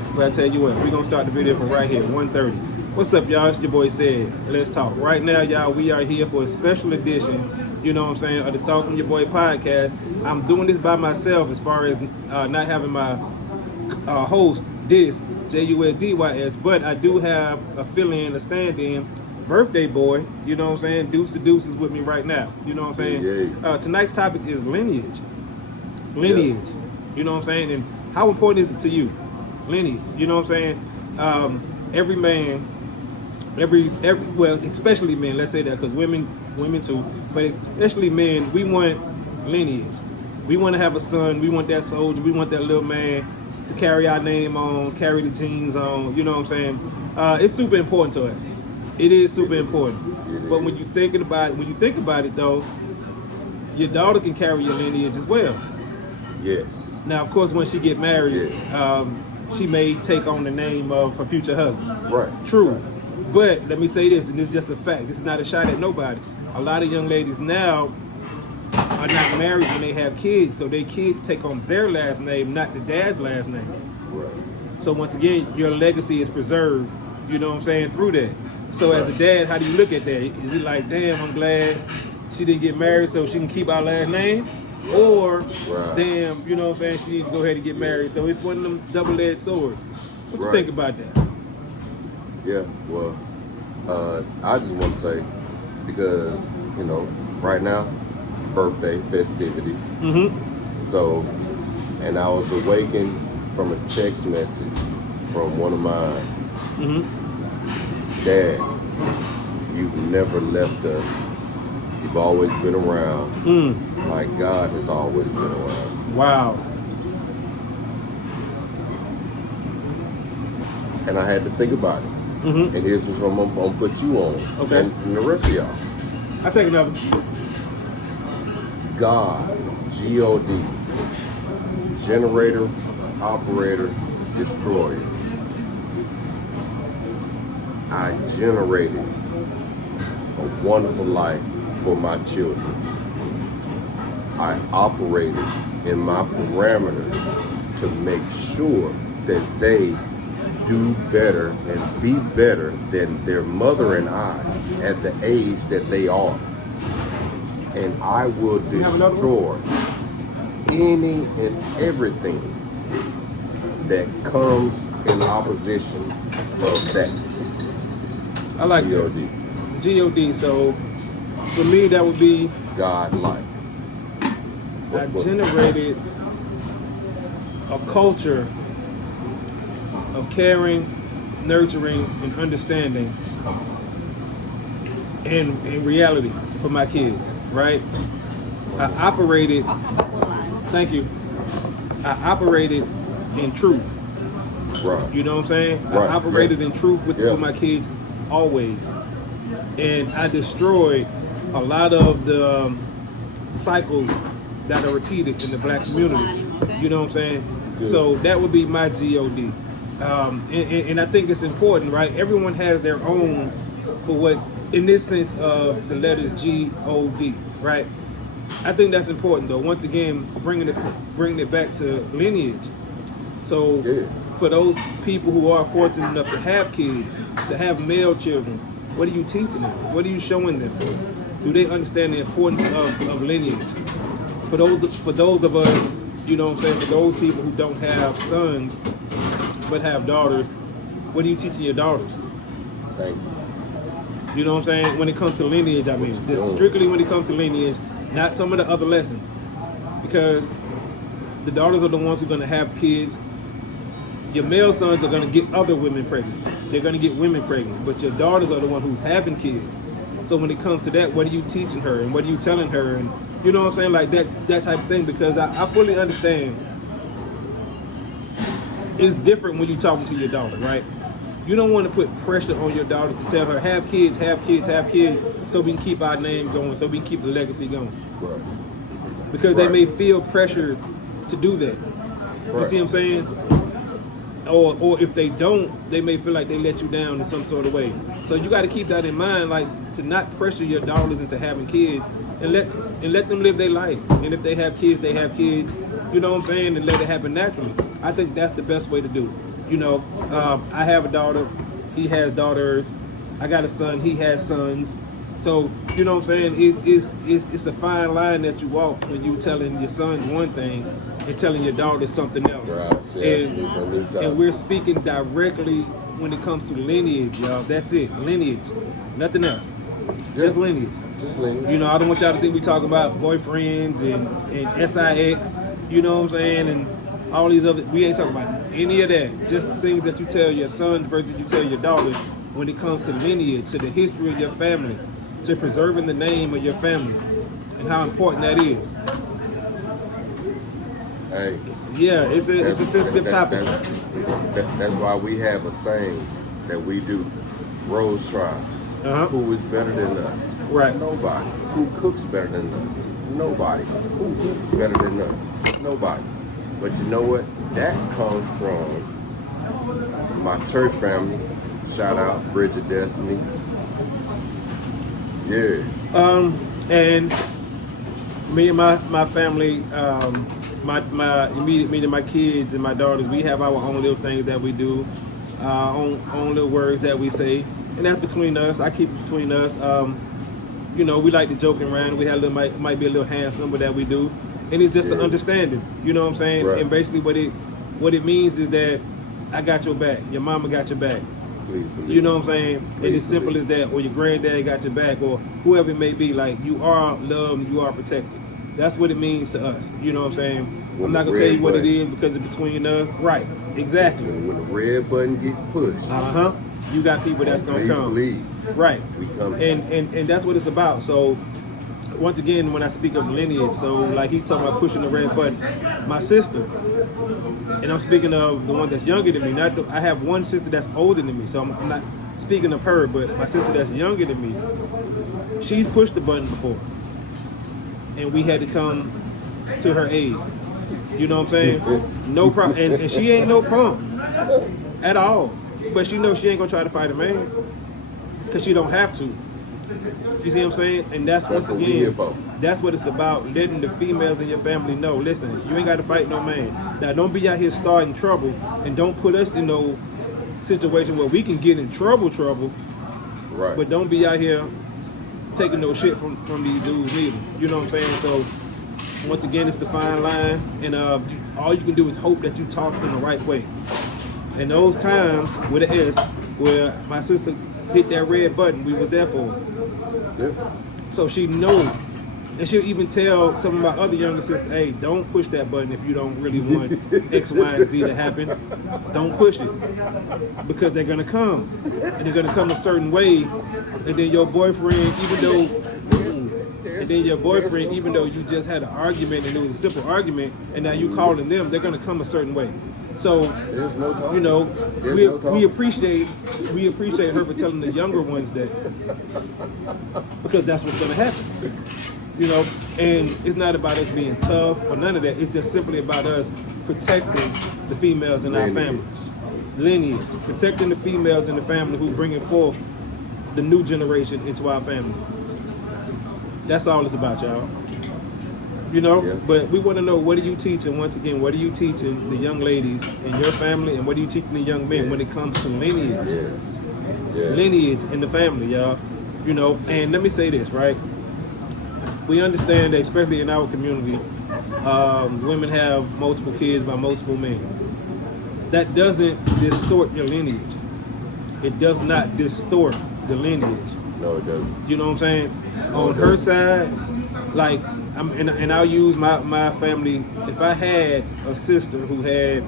But I tell you what, we're gonna start the video from right here, 1:30. What's up, y'all? It's your boy Said. Let's talk. Right now, y'all, we are here for a special edition, you know what I'm saying, of the Thoughts from Your Boy podcast. I'm doing this by myself as far as not having my host, this, JUSDYS, but I do have a fill-in, a stand-in, birthday boy, you know what I'm saying? Deuce is with me right now, you know what I'm saying? Tonight's topic is lineage. Lineage, you know what I'm saying? And how important is it to you? Lineage, you know what I'm saying? Every man, well, especially men, let's say that, because women too, but especially men, we want lineage. We want to have a son, we want that soldier, we want that little man to carry our name on, carry the genes on, you know what I'm saying? It's super important to us. It is super important. But when you think about it though, your daughter can carry your lineage as well. Yes. Now, of course, when she get married, she may take on the name of her future husband. Right. True. Right. But let me say this, and this is just a fact. This is not a shot at nobody. A lot of young ladies now are not married when they have kids, so their kids take on their last name, not the dad's last name. Right. So once again, your legacy is preserved, you know what I'm saying, through that. So as a dad, how do you look at that? Is it like, damn, I'm glad she didn't get married so she can keep our last name? Or, damn, you know what I'm saying, she needs to go ahead and get married. So it's one of them double-edged swords. What do you think about that? Yeah, well, I just want to say, because, you know, right now, birthday festivities. Mm-hmm. So, and I was awakened from a text message from one of mine. Mm-hmm. Dad, you've never left us. You've always been around. Like God has always been around. Wow. And I had to think about it. Mm-hmm. And here's what I'm going to put you on. Okay. And the rest of y'all. I'll take another. God, G-O-D, generator, operator, destroyer. I generated a wonderful life for my children. I operated in my parameters to make sure that they do better and be better than their mother and I at the age that they are. And I will destroy any and everything that comes in opposition of that. I like G-O-D. G-O-D. So for me, that would be God-like. I generated a culture of caring, nurturing, and understanding in reality for my kids, right? I operated, thank you, I operated in truth. Right. You know what I'm saying? Right. I operated in truth with my kids always. And I destroyed a lot of the cycles that are repeated in the black community. You know what I'm saying? Good. So that would be my G-O-D. And I think it's important, right? Everyone has their own for what, in this sense of the letters G-O-D, right? I think that's important though. Once again, bringing it back to lineage. So for those people who are fortunate enough to have kids, to have male children, what are you teaching them? What are you showing them? Do they understand the importance of lineage? For those of us, you know what I'm saying, for those people who don't have sons but have daughters, what are you teaching your daughters? Thank you. You know what I'm saying? When it comes to lineage, I mean, just strictly when it comes to lineage, not some of the other lessons. Because the daughters are the ones who are going to have kids. Your male sons are going to get other women pregnant. They're going to get women pregnant. But your daughters are the one who's having kids. So when it comes to that, what are you teaching her? And what are you telling her? And you know what I'm saying? Like that type of thing. Because I fully understand. It's different when you're talking to your daughter, right? You don't want to put pressure on your daughter to tell her, have kids, so we can keep our name going, so we can keep the legacy going. Right. Because they may feel pressured to do that. You see what I'm saying? Or if they don't, they may feel like they let you down in some sort of way. So you got to keep that in mind, like to not pressure your daughters into having kids, and let them live their life. And if they have kids, they have kids. You know what I'm saying? And let it happen naturally. I think that's the best way to do it. You know, I have a daughter. He has daughters. I got a son. He has sons. So you know what I'm saying? It's a fine line that you walk when you telling your son one thing and telling your daughter something else. Right. And we're speaking directly when it comes to lineage, y'all. That's it. Lineage. Nothing else. Yeah. Just lineage. Just lineage. You know, I don't want y'all to think we talk about boyfriends and SIX, you know what I'm saying, and all these other, we ain't talking about any of that. Just the things that you tell your son versus you tell your daughter when it comes to lineage, to the history of your family, to preserving the name of your family, and how important that is. Hey. Yeah, it's a sensitive topic. That's why we have a saying that we do. Rose trial. Who is better than us? Right. Nobody. Who cooks better than us? Nobody. Who eats better than us? Nobody. But you know what? That comes from my church family. Shout out Bridget Destiny. Yeah. And me and my family, my immediate, meaning my kids and my daughters, we have our own little things that we do, own little words that we say, and that's between us. I keep it between us. You know, we like to joke around. We have a little, might be a little handsome, but that we do, and it's just an understanding. You know what I'm saying? Right. And basically, what it means is that I got your back. Your mama got your back. You know what I'm saying? And it's simple as that, or your granddad got your back, or whoever it may be. Like, you are loved, you are protected. That's what it means to us. You know what I'm saying? I'm not gonna tell you what it is because it's between us. Right? Exactly. When the red button gets pushed, you got people that's gonna come. Believe. Right. We come. And that's what it's about. So once again, when I speak of lineage, so like he talking about pushing the red button, my sister, and I'm speaking of the one that's younger than me. I have one sister that's older than me, so I'm not speaking of her, but my sister that's younger than me, she's pushed the button before, and we had to come to her aid. You know what I'm saying? No problem, and she ain't no punk at all. But she knows she ain't gonna try to fight a man because she don't have to. You see what I'm saying? And that's once again, that's what it's about, letting the females in your family know, listen, you ain't got to fight no man. Now, don't be out here starting trouble, and don't put us in no situation where we can get in trouble. Right. But don't be out here taking no shit from these dudes either. You know what I'm saying? So, once again, it's the fine line, and all you can do is hope that you talk in the right way. And those times with an S, where my sister hit that red button, we was there for her. Yeah. So she knows, and she'll even tell some of my other younger sisters, hey, don't push that button if you don't really want X, Y, and Z to happen. Don't push it, because they're gonna come, and they're gonna come a certain way, and then your boyfriend, even though you just had an argument and it was a simple argument, and now you calling them, they're gonna come a certain way. So, you know, we appreciate her for telling the younger ones that, because that's what's gonna happen. You know, and it's not about us being tough or none of that. It's just simply about us protecting the females in our families. Lineage, protecting the females in the family who's bringing forth the new generation into our family. That's all it's about, y'all. You know, yeah. But we want to know, what are you teaching? Once again, what are you teaching the young ladies in your family, and what are you teaching the young men when it comes to lineage? Yes. Lineage in the family, y'all. You know, and let me say this, right? We understand that, especially in our community, women have multiple kids by multiple men. That doesn't distort your lineage. It does not distort the lineage. No, it doesn't. You know what I'm saying? On her side, like, and I'll use my family. If I had a sister who had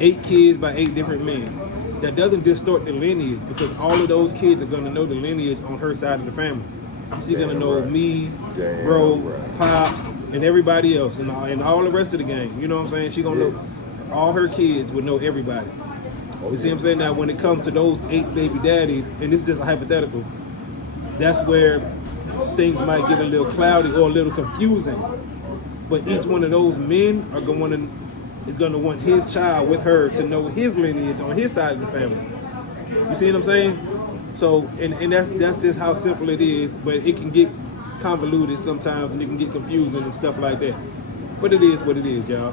8 kids by 8 different men, that doesn't distort the lineage, because all of those kids are going to know the lineage on her side of the family. She's going to know me, bro, Pops, and everybody else, and all the rest of the gang. You know what I'm saying? She's going to know, all her kids would know everybody. You see what I'm saying? Now, when it comes to those 8 baby daddies, and this is just a hypothetical, that's where things might get a little cloudy or a little confusing. But each one of those men is going to want his child with her to know his lineage on his side of the family. You see what I'm saying? So, and that's just how simple it is, but it can get convoluted sometimes, and it can get confusing and stuff like that. But it is what it is, y'all.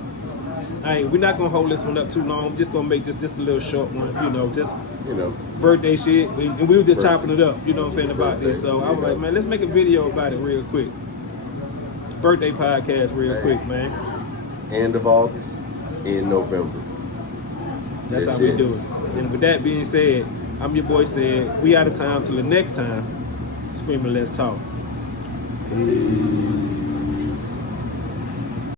Hey, we're not gonna hold this one up too long. We're just gonna make this just a little short one, just You know, birthday shit. And we were just Birthday. chopping it up, you know what I'm saying, about this. Birthday, So I was you like, know. man, let's make a video about it real quick. Birthday podcast real Hey. quick, man. End of August, in November. That's Yes, how we yes. do it. And with that being said, I'm your boy Said. We out of time till the next time. Screaming, let's talk. Peace.